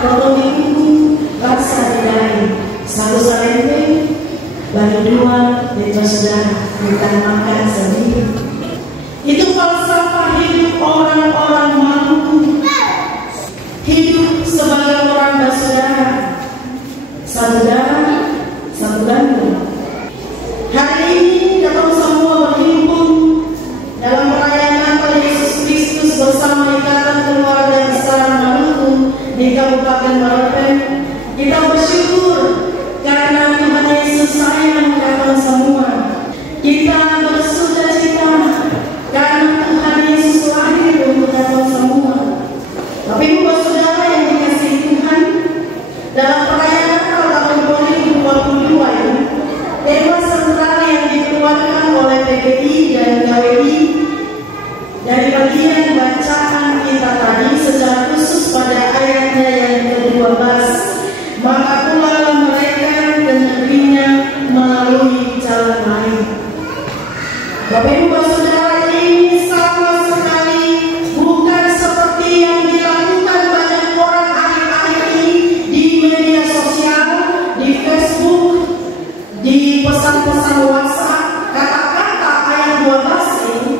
Rotomiku rasa didai satu salente bagi dua dan saudara, bukan makan sendiri. Itu falsafah hidup orang-orang Maluku. Hidup sebagai orang bersaudara, satu darah, satu jantung. Hari ini kita semua berhimpun dalam perayaan Natal Yesus Kristus bersama Ikatan Keluarga Besar Maluku di Kabupaten Morotai. Kita bersyukur karena Tuhan Yesus sayang kita semua. Kita bersukacita karena Tuhan Yesus lahir untuk kita semua. Tapi buat saudara yang dikasihi Tuhan, dalam perayaan Natal tahun 2022 ini, tema sentral yang dikeluarkan oleh PPI dan KWI dari bagian bacaan kita tadi secara khusus pada ayatnya yang ke-12, maka pulanglah mereka ke negerinya melalui jalan lain. Bapak Ibu saudara, ini sama sekali bukan seperti yang dilakukan banyak orang akhir-akhir ini di media sosial, di Facebook, di pesan-pesan WhatsApp. Kata-kata ayat 12 ini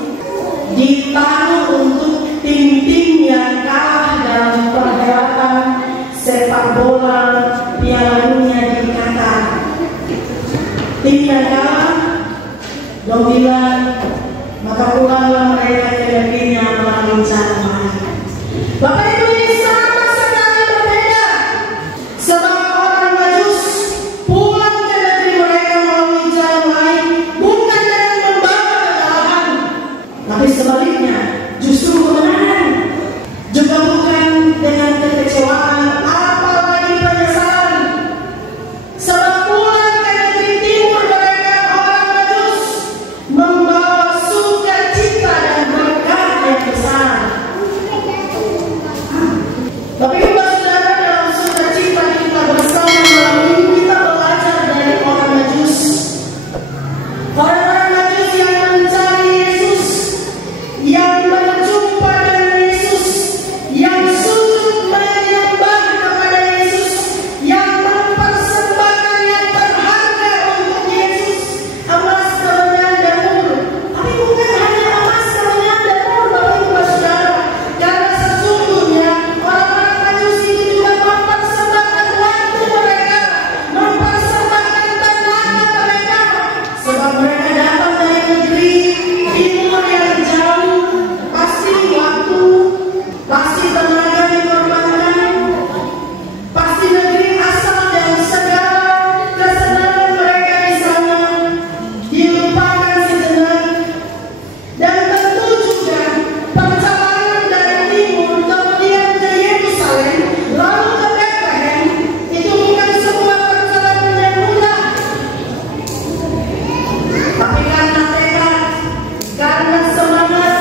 ditaruh untuk tim-tim yang kalah dalam perhelatan sepak bola Piala Dunia di Qatar. Tim yang kalah dong bilang, maka pulanglah mereka ke negerinya melalui jalan lain. Bapak Ibu, ini sama sekali berbeda. Sebagai orang Majus pulang ke negeri mereka melalui jalan lain, bukan dengan membawa kekalahan, tapi sebaliknya justru kemenangan. Juga bukan dengan kekecewaan, apalagi penyesalan. Sebab pulang ke negeri timur mereka orang Majus membawa sukacita dan berkat yang besar. Tapi saudara, dalam sukacita kita bersama malam ini kita belajar dari orang Majus. Orang-orang Majus yang mencari Yesus, yang berjumpa dengan Yesus, yang sujud menyembah kepada Yesus, yang mempersembahkan yang berharga untuk Yesus, emas, kemenyan, dan mur. Tapi bukan hanya emas, kemenyan, dan mur, Bapak Ibu saudara, karena sesungguhnya orang-orang Majus ini juga mempersembahkan waktu mereka, mempersembahkan tenaga mereka, sebab mereka datang dari negeri timur yang jauh. Pasti waktu, pasti tenaga dikorbankan, pasti negeri asal dan segala kesenangan mereka di sana dilupakan sejenak. Dan tentu juga perjalanan dari timur kemudian ke Yerusalem lalu ke Bethlehem itu bukan sebuah perjalanan yang mudah. Tapi karena tekad, karena semangat,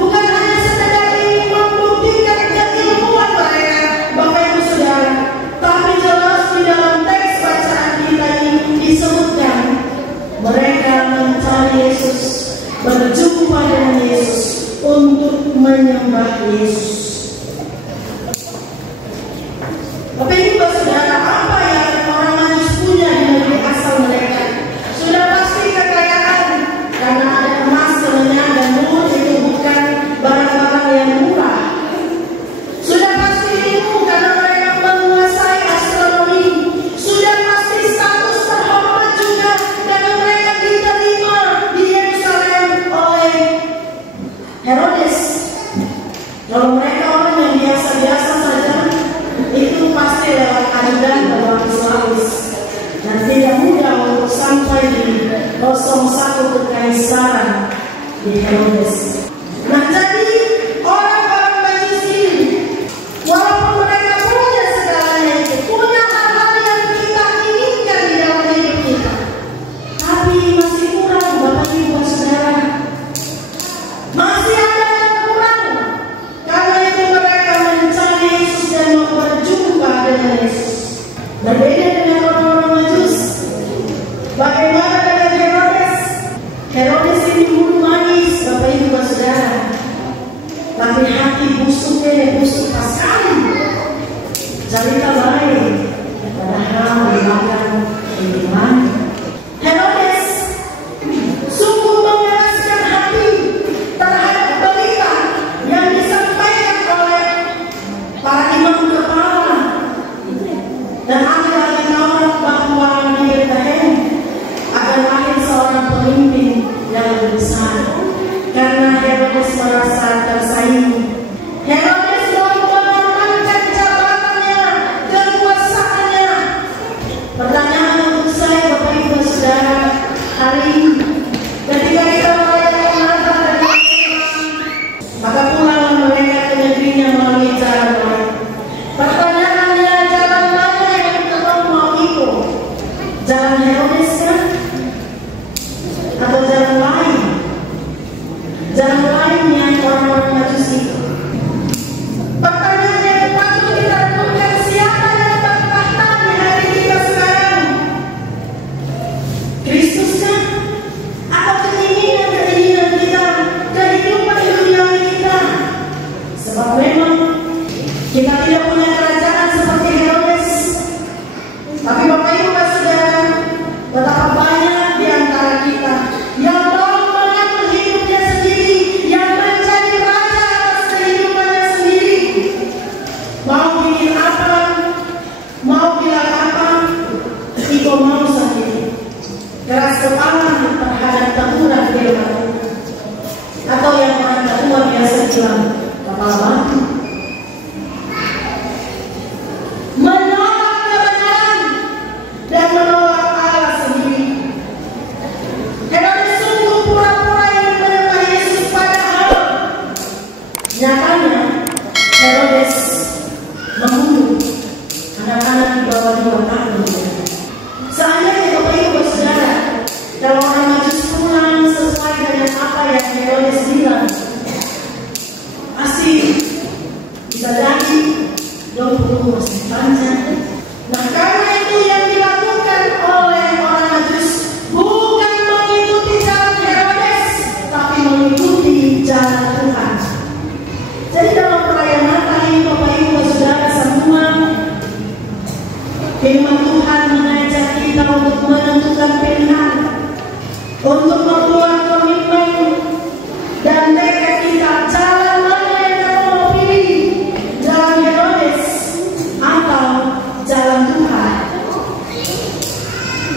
bukan hanya sekedar ingin membuktikan keilmuan mereka, Bapak Ibu saudara, tapi jelas di dalam teks bacaan kita ini disebutkan mereka mencari Yesus, berjumpa dengan Yesus untuk menyembah Yesus. Bapak Ibu saudara, apa yang orang Majus punya di negeri asal mereka? Sudah pasti kekayaan, karena ada emas, kemenyan, dan mur. Itu bukan barang-barang yang murah. Sudah pasti ilmu, karena mereka menguasai astronomi. Sudah pasti status terhormat juga, karena mereka diterima di Yerusalem oleh Herodes. Kalau mereka orang yang biasa-biasa saja, itu pasti lewat ajudan berlapis-lapis, dan tidak mudah untuk sampai di 01 Kekaisaran di Herodes. Nah, jadi orang-orang Majus ini, walaupun mereka punya segalanya itu, punya hal-hal yang kita inginkan di dalam hidup kita, tapi masih kurang, Bapak Ibu saudara. Masih ada yang kurang. Karena itu mereka mencari Yesus dan mau berjumpa dengan Yesus. Berbeda dengan orang-orang Majus. Bagaimana dengan Herodes? Herodes ini bulu manis, Bapak Ibu saudara. Tapi hati busuknya busuk sekali. cerita baik, padahal melibatkan kehidupan. Herodes sungguh mengeraskan hati terhadap berita yang disampaikan oleh para imam kepala dan ahli Taurat bahwa di Betlehem akan lahir seorang pemimpin yang lebih besar. Karena Herodes merasa tersaingi, Herodes mengamankan jabatannya, kekuasaannya. Pertanyaan untuk saya, Bapak Ibu Saudara, hari ini ketika kita merayakan Natal dan maka pulanglah mereka ke negerinya melalui jalan lain. Pertanyaannya, jalan mana yang kita mau ikut? Jalan Herodes kan? Atau jalan lain? Jalan lain yang orang-orang Majusi. Pertanyaan yang patut kita renungkan, siapa yang bertahta di hari kita sekarang? Kristus kan? Atau keinginan kita, kehidupan dunia kita? Sebab memang kita tidak punya kerajaan seperti Herodes. Tapi Bapak Ibu Saudara, betapa banyak di antara kita yang mau mengatur hidupnya sendiri, yang menjadi raja atas kehidupannya sendiri. Mau bikin apa, mau bilang apa, Iko mau sendiri. Keras kepala terhadap teguran firman, atau yang orang tua biasa bilang kepala batu. Menolak kebenaran dan menolak Allah sendiri. Herodes sungguh pura-pura yang menyembah Yesus, padahal nyatanya Herodes membunuh anak-anak di bawah 2 tahun. Seandainya Bapak Ibu Saudara, kalau orang Majus pulang sesuai dengan apa yang Herodes bilang, pasti bisa jadi 20 masih panjang. Nah, karena itu yang dilakukan oleh orang Majus bukan mengikuti jalan Herodes, tapi mengikuti jalan Tuhan. Jadi dalam perayaan Natal ini, Bapak Ibu Saudara semua, firman Tuhan mengajak kita untuk menentukan pilihan, untuk membuat komitmen dan tekad kita. Jalan mana yang kita mau pilih? Jalan Herodes atau jalan Tuhan?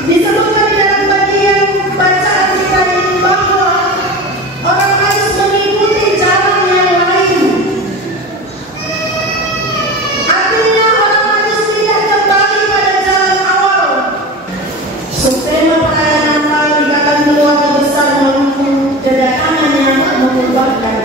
Disebutkan dalam bagian bacaan kita ini bahwa orang harus mengikuti jalan yang lain. Artinya orang harus tidak kembali pada jalan awal. Subtema perayaan Natal dikatakan keluarga besar menunggu kedatangan yang mengubahkan.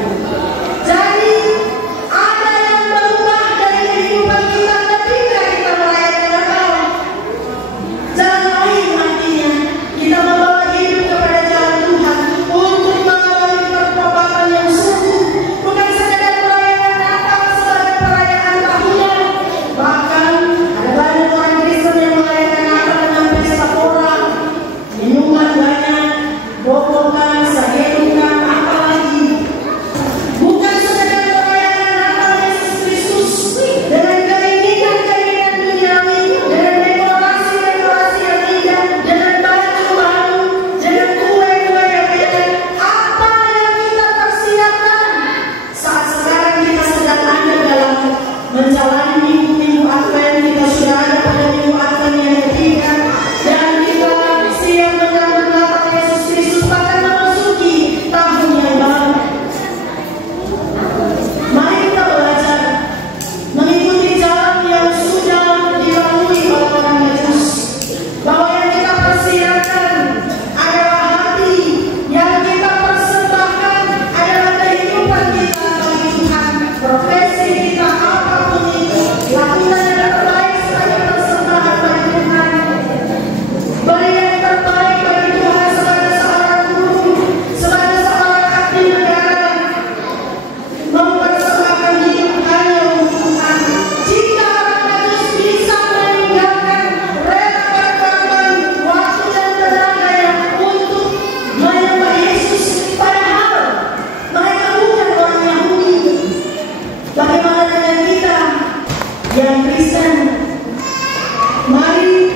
Mari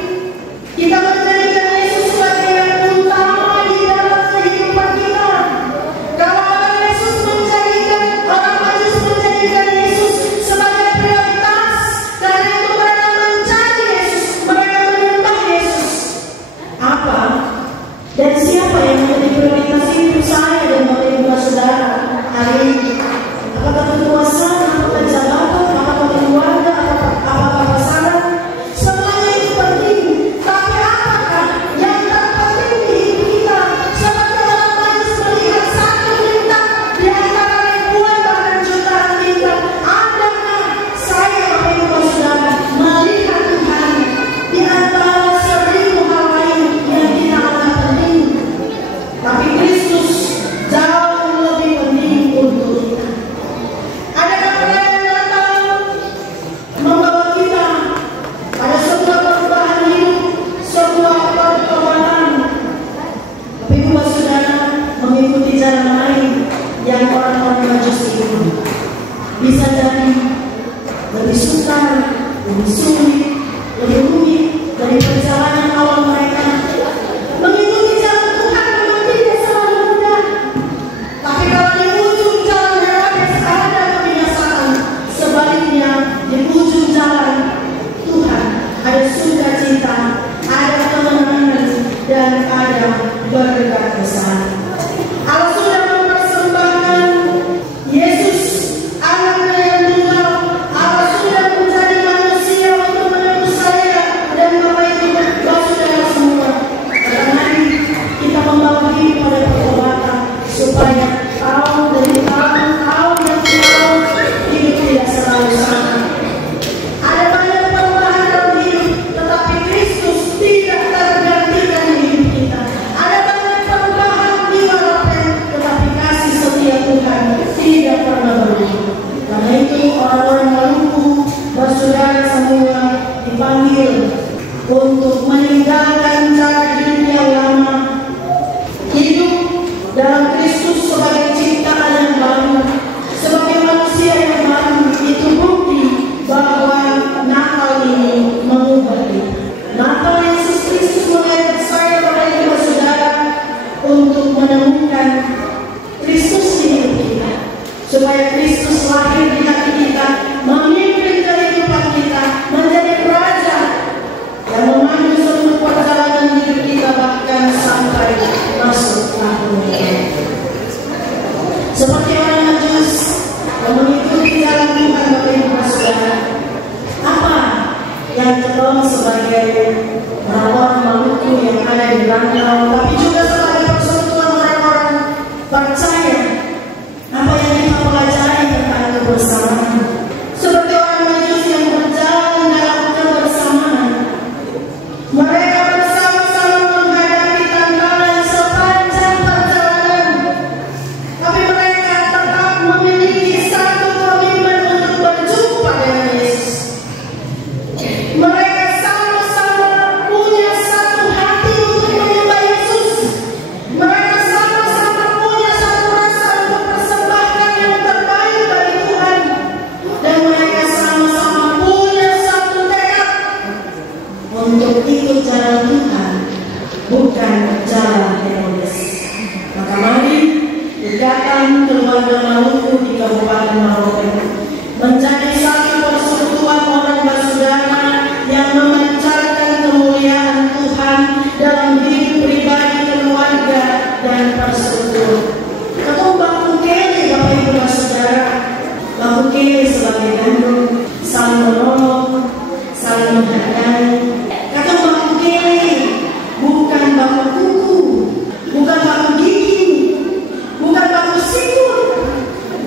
kita menjadikan Yesus sebagai yang utama di dalam kehidupan kita. Kalau orang Yesus menjadikan, orang Majus menjadikan Yesus sebagai prioritas, karena itu mereka mencari Yesus, mereka menyembah Yesus. Apa dan siapa yang menjadi prioritas itu? Saya dan Bapak Ibu Saudara hari ini. Apakah kekuasaan, apakah jabatan, apakah keluarga, apakah pasangan? Semuanya itu penting. Tapi apakah yang terpenting di hidup kita? Seperti orang Majus melihat satu bintang di antara ribuan bahkan jutaan bintang. Adakah saya, Bapak Ibu Saudara, melihat Tuhan di antara seribu hal lain yang kita anggap penting? Tapi Kristus jauh lebih penting untuk kita. Adakah perayaan Natal membawa kita pada sebuah perubahan hidup, sebuah pertobatan? Tapi Ibu Saudara mengikuti jalan lain yang orang-orang Majus itu bisa jadi lebih sukar, lebih sulit, lebih rumit dari perjalanan awal mereka. Mengikuti jalan Tuhan memang tidak selalu mudah. Tapi kalau di ujung jalan Herodes ada kebiasaan, sebaliknya di ujung jalan Tuhan ada sukacita, ada kemenangan, dan ada berkat besar. Allah sudah mempersembahkan Yesus, anaknya yang tunggal. Allah sudah menjadi manusia untuk menebus saya dan Bapak Ibu Saudara semua. Mari kita membawa diri pada pertobatan supaya tahun demi tahun, tahun demi tahun hidup tidak selalu sama. Ada banyak perubahan dalam hidup, tetapi Kristus tidak tergantikan di hidup kita. Ada banyak perubahan di walaupun, tetapi kasih setia Tuhan tidak pernah berubah. Karena itu orang-orang Maluku, bersaudara semua dipanggil untuk meninggalkan cara hidup yang lama, hidup dalam Kristus sebagai ciptaan yang baru, sebagai manusia yang baru. Itu bukti bahwa Natal ini mengubah kita. Natal Yesus Kristus mengajak saya, Bapak Ibu Saudara, untuk menemukan Kristus di hidup kita, supaya Kristus lahir di hati kita, memimpin kehidupan kita, menjadi raja yang memandu seluruh perjalanan hidup kita, bahkan sampai masuk tahun ini. Seperti orang Majus yang mengikuti jalan Tuhan, Bapak Ibu Saudara, apa yang tergolong sebagai orang Maluku yang ada di rantau, tapi juga sebagai persekutuan orang-orang percaya, apa yang kita pelajari tentang kebersamaan? Seperti orang Majus yang berjalan dalam kebersamaan, mereka bersama-sama menghadapi tantangan sepanjang perjalanan, tapi mereka tetap memiliki satu komitmen untuk berjumpa dengan Yesus. Mereka sama-sama punya satu hati untuk menyembah Yesus. Mereka sama-sama punya satu rasa untuk persembahkan yang terbaik bagi Tuhan. Dan mereka sama-sama punya satu tekad untuk ikut jalan Tuhan, bukan jalan Herodes. Maka mari ikatan keluarga Maluku di Kabupaten Maroke menjadi satu persekutuan orang bersaudara yang memancarkan kemuliaan Tuhan dalam hidup pribadi, keluarga, dan persekutuan. Atau baku kele, Bapak Ibu Saudara, baku kele sebagai gandum, saling menolong, saling menghargai. Kata baku kele bukan baku kuku, bukan baku gigi, bukan baku siku,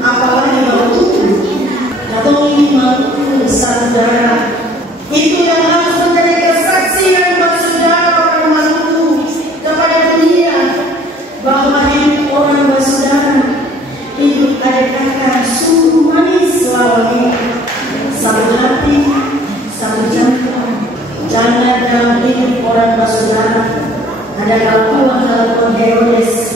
apalagi baku tubuh. Kata ini Maluku saudara, itu yang harus menjadi kesaksian bersaudara orang Maluku kepada dunia, bahwa hidup orang bersaudara, hidup ada kata sungguh manis selawanya, satu hati, satu jantung. Jangan dalam hidup orang bersaudara ada kelakuan dalam Herodes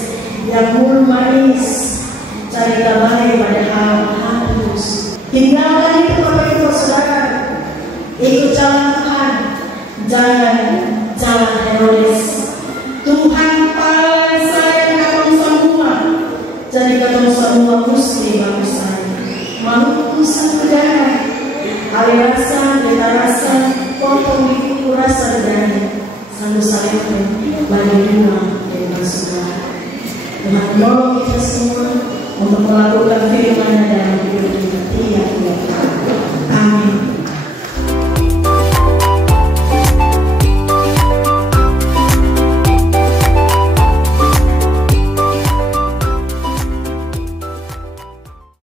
yang mulu manis, cari damai padahal halus. Tinggalkan itu, Bapak Ibu Saudara, ikut jalan Tuhan, jangan jalan Herodes. Tuhan paling sayang katong semua, jadi katong semua mesti bagus saya. Mau usah negara, hari rasa, beta rasa, potong itu rasa negara. Sanggup saya bagi dua dengan saudara. Tuhan menolong kita semua untuk melakukan firman-Nya dalam hidup kita.